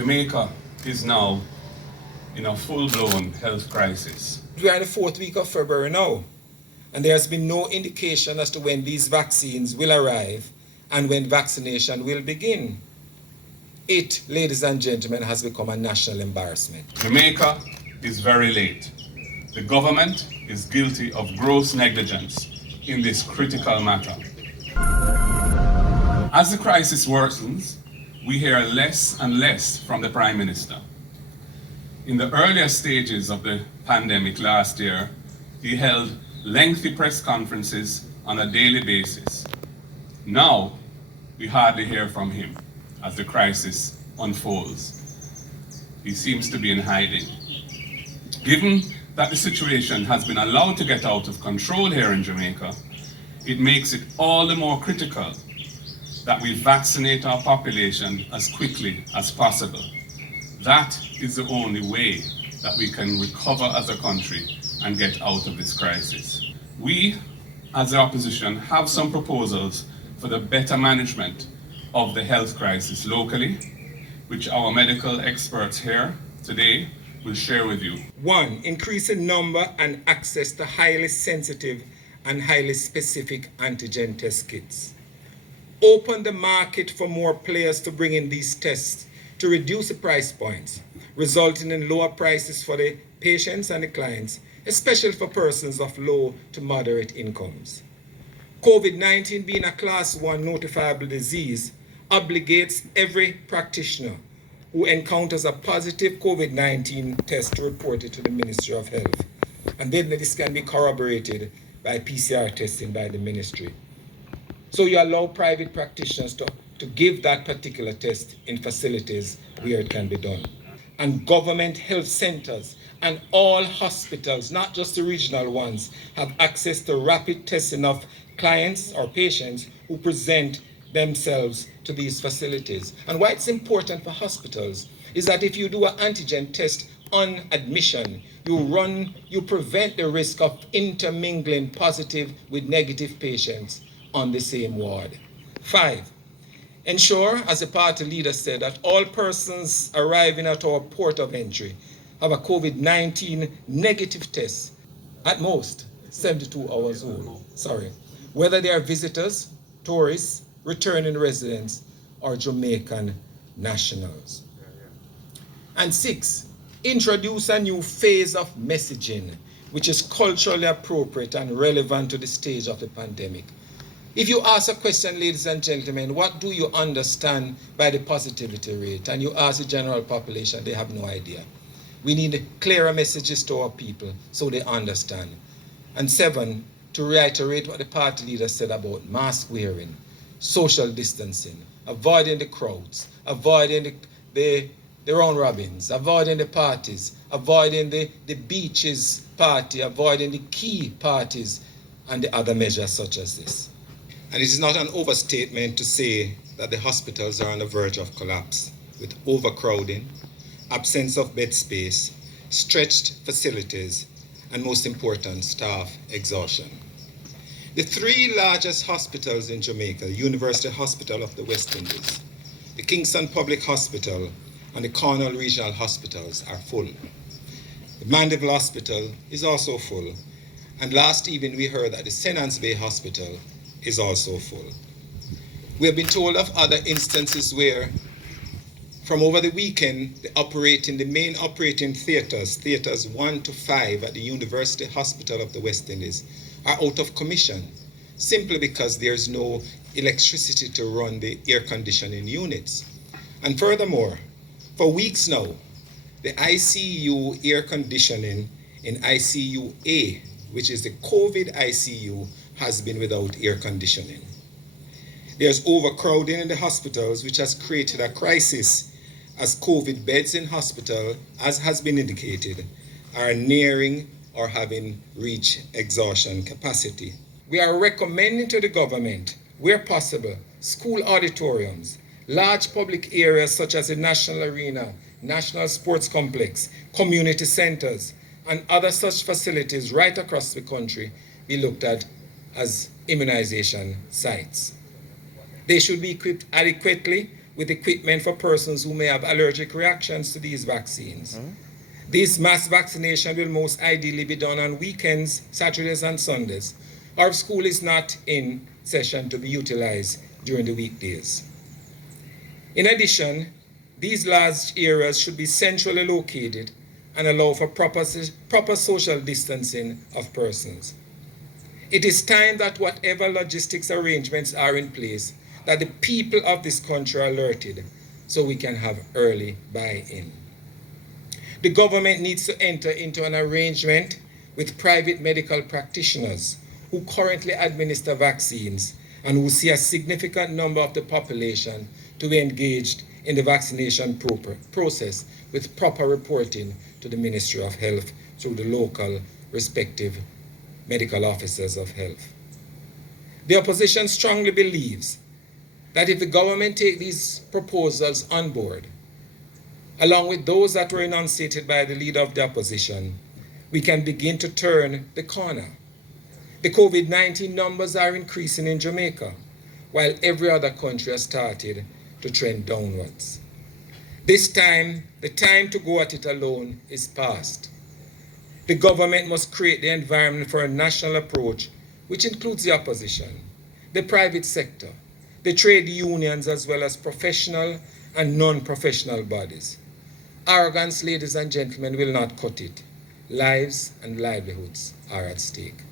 Jamaica is now in a full-blown health crisis. We are in the 4th week of February now, and there has been no indication as to when these vaccines will arrive and when vaccination will begin. It, ladies and gentlemen, has become a national embarrassment. Jamaica is very late. The government is guilty of gross negligence in this critical matter. As the crisis worsens, we hear less and less from the Prime Minister. In the earlier stages of the pandemic last year, he held lengthy press conferences on a daily basis. Now, we hardly hear from him as the crisis unfolds. He seems to be in hiding. Given that the situation has been allowed to get out of control here in Jamaica, it makes it all the more critical that we vaccinate our population as quickly as possible. That is the only way that we can recover as a country and get out of this crisis. We, as the opposition, have some proposals for the better management of the health crisis locally, which our medical experts here today will share with you. 1. Increase in number and access to highly sensitive and highly specific antigen test kits. Open the market for more players to bring in these tests to reduce the price points, resulting in lower prices for the patients and the clients, especially for persons of low to moderate incomes. COVID-19 being a class 1 notifiable disease obligates every practitioner who encounters a positive COVID-19 test to report it to the Ministry of Health. And then this can be corroborated by PCR testing by the ministry. So you allow private practitioners to give that particular test in facilities where it can be done. And government health centers and all hospitals, not just the regional ones, have access to rapid testing of clients or patients who present themselves to these facilities. And why it's important for hospitals is that if you do an antigen test on admission, you prevent the risk of intermingling positive with negative patients on the same ward. 5. Ensure, as the party leader said, that all persons arriving at our port of entry have a COVID-19 negative test, at most 72 hours old. Whether they are visitors, tourists, returning residents, or Jamaican nationals. And 6, introduce a new phase of messaging which is culturally appropriate and relevant to the stage of the pandemic. If you ask a question, ladies and gentlemen, what do you understand by the positivity rate? And you ask the general population, they have no idea. We need clearer messages to our people so they understand. And 7, to reiterate what the party leader said about mask wearing, social distancing, avoiding the crowds, avoiding the round robins, avoiding the parties, avoiding the beaches party, avoiding the key parties, and the other measures such as this. And it is not an overstatement to say that the hospitals are on the verge of collapse, with overcrowding, absence of bed space, stretched facilities, and most important, staff exhaustion. The 3 largest hospitals in Jamaica, the University Hospital of the West Indies, the Kingston Public Hospital, and the Cornwall Regional Hospitals are full. The Mandeville Hospital is also full. And last evening we heard that the Senance Bay Hospital is also full. We have been told of other instances where, from over the weekend, the main operating theaters 1 to 5 at the University Hospital of the West Indies, are out of commission, simply because there's no electricity to run the air conditioning units. And furthermore, for weeks now, the ICU air conditioning in ICU A, which is the COVID ICU, has been without air conditioning. There's overcrowding in the hospitals, which has created a crisis, as COVID beds in hospital, as has been indicated, are nearing or having reached exhaustion capacity. We are recommending to the government, where possible, school auditoriums, large public areas such as the National Arena, National Sports Complex, community centers, and other such facilities right across the country be looked at as immunization sites. They should be equipped adequately with equipment for persons who may have allergic reactions to these vaccines. This mass vaccination will most ideally be done on weekends, Saturdays and Sundays, or if school is not in session to be utilized during the weekdays. In addition, these large areas should be centrally located and allow for proper social distancing of persons. It is time that whatever logistics arrangements are in place, that the people of this country are alerted so we can have early buy-in. The government needs to enter into an arrangement with private medical practitioners who currently administer vaccines and who see a significant number of the population to be engaged in the vaccination process with proper reporting to the Ministry of Health through the local respective medical officers of health. The opposition strongly believes that if the government take these proposals on board, along with those that were enunciated by the leader of the opposition, we can begin to turn the corner. The COVID-19 numbers are increasing in Jamaica, while every other country has started to trend downwards. This time, the time to go at it alone is past. The government must create the environment for a national approach, which includes the opposition, the private sector, the trade unions, as well as professional and non-professional bodies. Arrogance, ladies and gentlemen, will not cut it. Lives and livelihoods are at stake.